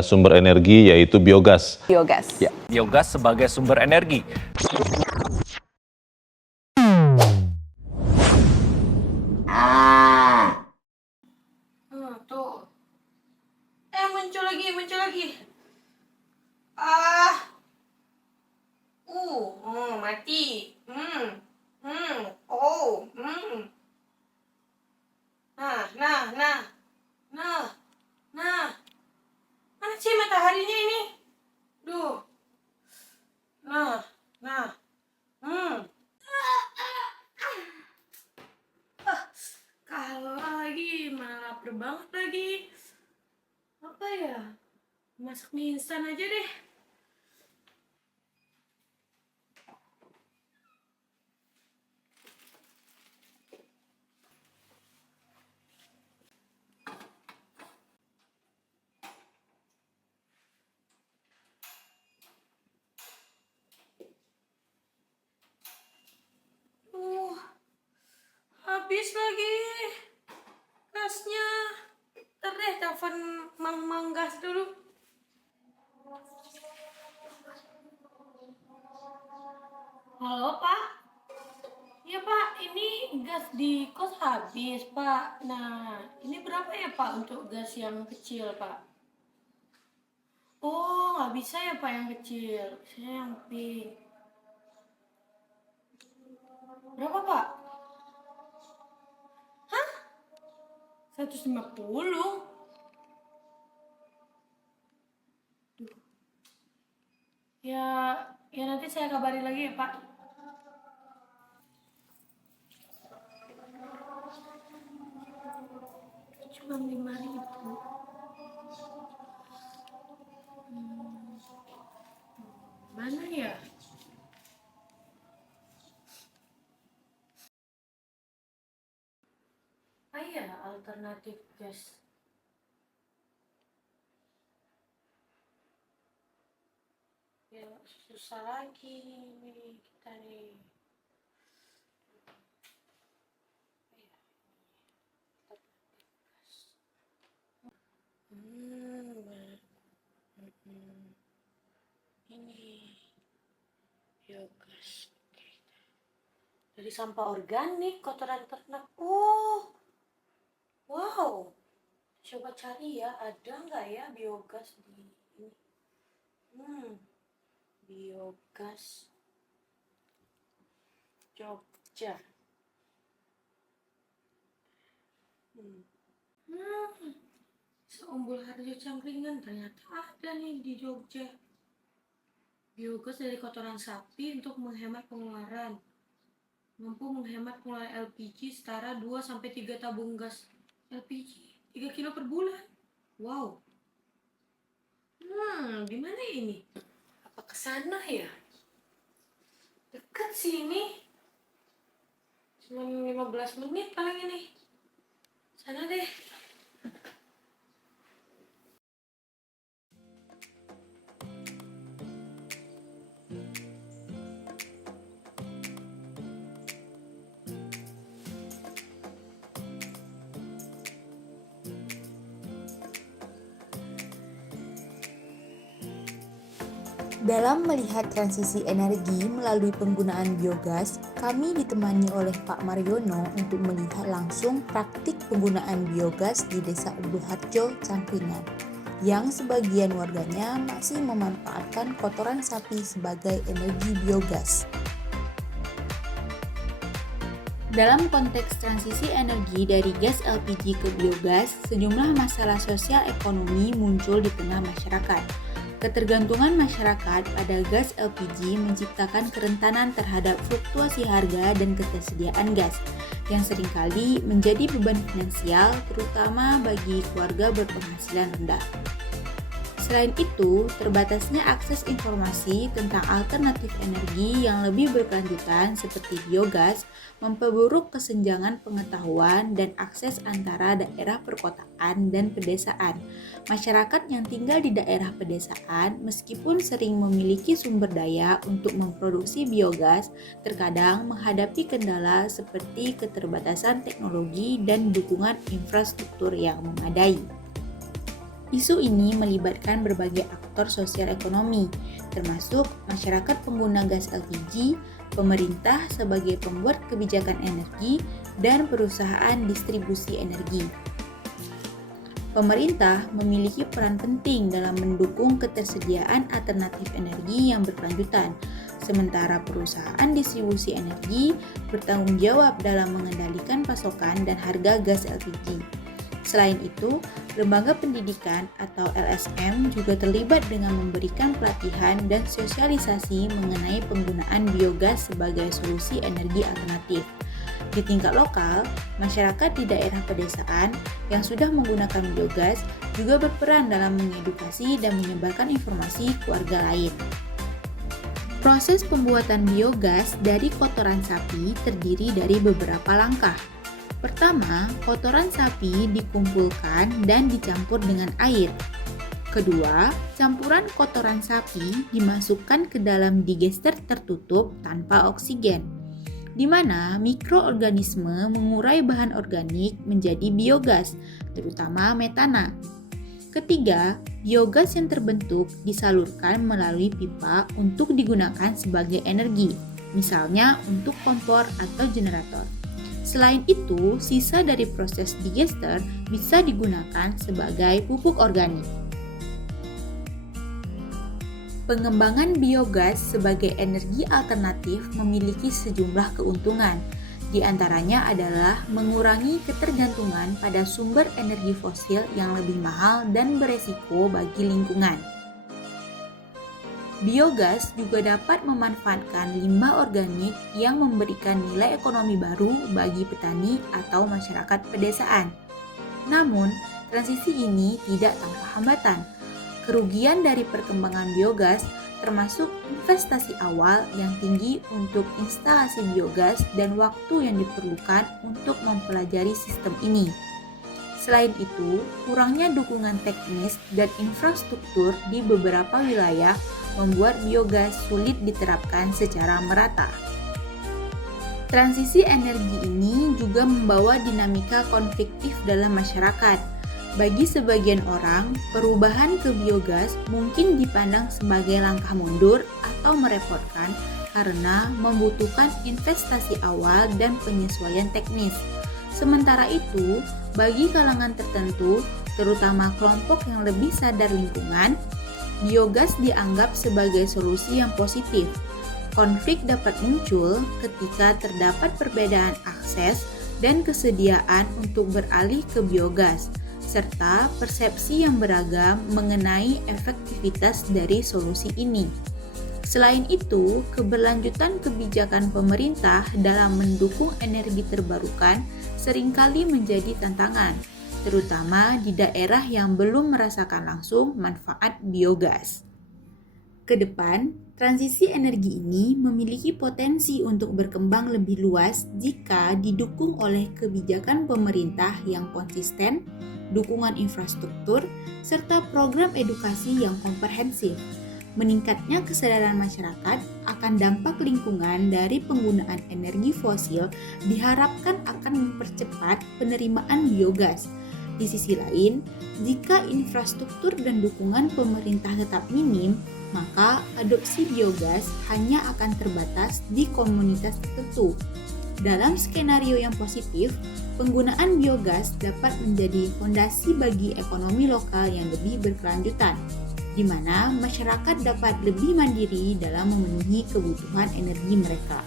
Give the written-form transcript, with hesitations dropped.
sumber energi yaitu biogas. Biogas. Ya, biogas sebagai sumber energi. Tuh. Muncul lagi. Mati. Nah. Mana sih mataharinya ini? Duh. Nah. Kalau lagi, mana lapar banget lagi. Apa ya? Masak mie instan aja deh. Habis lagi gasnya. Ntar deh telepon Mang gas dulu. Halo Pak. Iya Pak, ini gas di kos habis Pak. Nah, ini berapa ya Pak untuk gas yang kecil Pak? Oh, nggak bisa ya Pak yang kecil. Saya yang pink. Berapa Pak? 150. Ya nanti saya kabari lagi ya Pak. Cuma 5.000. Mana ya? Alternatif gas. Ya susah lagi nih kita nih. Ini biogas dari sampah organik, kotoran ternak. Wow, coba cari ya, ada nggak ya biogas di ini? Biogas Jogja. Seumbul-harjo Cangkringan ternyata ada nih di Jogja. Biogas dari kotoran sapi untuk menghemat pengeluaran. Mampu menghemat pengeluaran LPG setara 2-3 tabung gas LPG 3 kilo per bulan. Wow. Di mana ini? Apa kesana ya? Dekat sini. Cuma 15 menit paling ini. Sana deh. Dalam melihat transisi energi melalui penggunaan biogas, kami ditemani oleh Pak Mariono untuk melihat langsung praktik penggunaan biogas di Desa Umbulharjo, Cangkringan, yang sebagian warganya masih memanfaatkan kotoran sapi sebagai energi biogas. Dalam konteks transisi energi dari gas LPG ke biogas, sejumlah masalah sosial ekonomi muncul di tengah masyarakat. Ketergantungan masyarakat pada gas LPG menciptakan kerentanan terhadap fluktuasi harga dan ketersediaan gas, yang seringkali menjadi beban finansial terutama bagi keluarga berpenghasilan rendah. Selain itu, terbatasnya akses informasi tentang alternatif energi yang lebih berkelanjutan seperti biogas memperburuk kesenjangan pengetahuan dan akses antara daerah perkotaan dan pedesaan. Masyarakat yang tinggal di daerah pedesaan meskipun sering memiliki sumber daya untuk memproduksi biogas, terkadang menghadapi kendala seperti keterbatasan teknologi dan dukungan infrastruktur yang memadai. Isu ini melibatkan berbagai aktor sosial ekonomi, termasuk masyarakat pengguna gas LPG, pemerintah sebagai pembuat kebijakan energi, dan perusahaan distribusi energi. Pemerintah memiliki peran penting dalam mendukung ketersediaan alternatif energi yang berkelanjutan, sementara perusahaan distribusi energi bertanggung jawab dalam mengendalikan pasokan dan harga gas LPG. Selain itu, lembaga pendidikan atau LSM juga terlibat dengan memberikan pelatihan dan sosialisasi mengenai penggunaan biogas sebagai solusi energi alternatif. Di tingkat lokal, masyarakat di daerah pedesaan yang sudah menggunakan biogas juga berperan dalam mengedukasi dan menyebarkan informasi ke warga lain. Proses pembuatan biogas dari kotoran sapi terdiri dari beberapa langkah. Pertama, kotoran sapi dikumpulkan dan dicampur dengan air. Kedua, campuran kotoran sapi dimasukkan ke dalam digester tertutup tanpa oksigen, di mana mikroorganisme mengurai bahan organik menjadi biogas, terutama metana. Ketiga, biogas yang terbentuk disalurkan melalui pipa untuk digunakan sebagai energi, misalnya untuk kompor atau generator. Selain itu, sisa dari proses digester bisa digunakan sebagai pupuk organik. Pengembangan biogas sebagai energi alternatif memiliki sejumlah keuntungan. Di antaranya adalah mengurangi ketergantungan pada sumber energi fosil yang lebih mahal dan beresiko bagi lingkungan. Biogas juga dapat memanfaatkan limbah organik yang memberikan nilai ekonomi baru bagi petani atau masyarakat pedesaan. Namun, transisi ini tidak tanpa hambatan. Kerugian dari perkembangan biogas termasuk investasi awal yang tinggi untuk instalasi biogas dan waktu yang diperlukan untuk mempelajari sistem ini. Selain itu, kurangnya dukungan teknis dan infrastruktur di beberapa wilayah membuat biogas sulit diterapkan secara merata. Transisi energi ini juga membawa dinamika konfliktif dalam masyarakat. Bagi sebagian orang, perubahan ke biogas mungkin dipandang sebagai langkah mundur atau merepotkan karena membutuhkan investasi awal dan penyesuaian teknis. Sementara itu, bagi kalangan tertentu, terutama kelompok yang lebih sadar lingkungan, biogas dianggap sebagai solusi yang positif. Konflik dapat muncul ketika terdapat perbedaan akses dan kesediaan untuk beralih ke biogas, serta persepsi yang beragam mengenai efektivitas dari solusi ini. Selain itu, keberlanjutan kebijakan pemerintah dalam mendukung energi terbarukan seringkali menjadi tantangan, terutama di daerah yang belum merasakan langsung manfaat biogas. Kedepan, transisi energi ini memiliki potensi untuk berkembang lebih luas jika didukung oleh kebijakan pemerintah yang konsisten, dukungan infrastruktur, serta program edukasi yang komprehensif. Meningkatnya kesadaran masyarakat akan dampak lingkungan dari penggunaan energi fosil diharapkan akan mempercepat penerimaan biogas. Di sisi lain, jika infrastruktur dan dukungan pemerintah tetap minim, maka adopsi biogas hanya akan terbatas di komunitas tertentu. Dalam skenario yang positif, penggunaan biogas dapat menjadi fondasi bagi ekonomi lokal yang lebih berkelanjutan, di mana masyarakat dapat lebih mandiri dalam memenuhi kebutuhan energi mereka.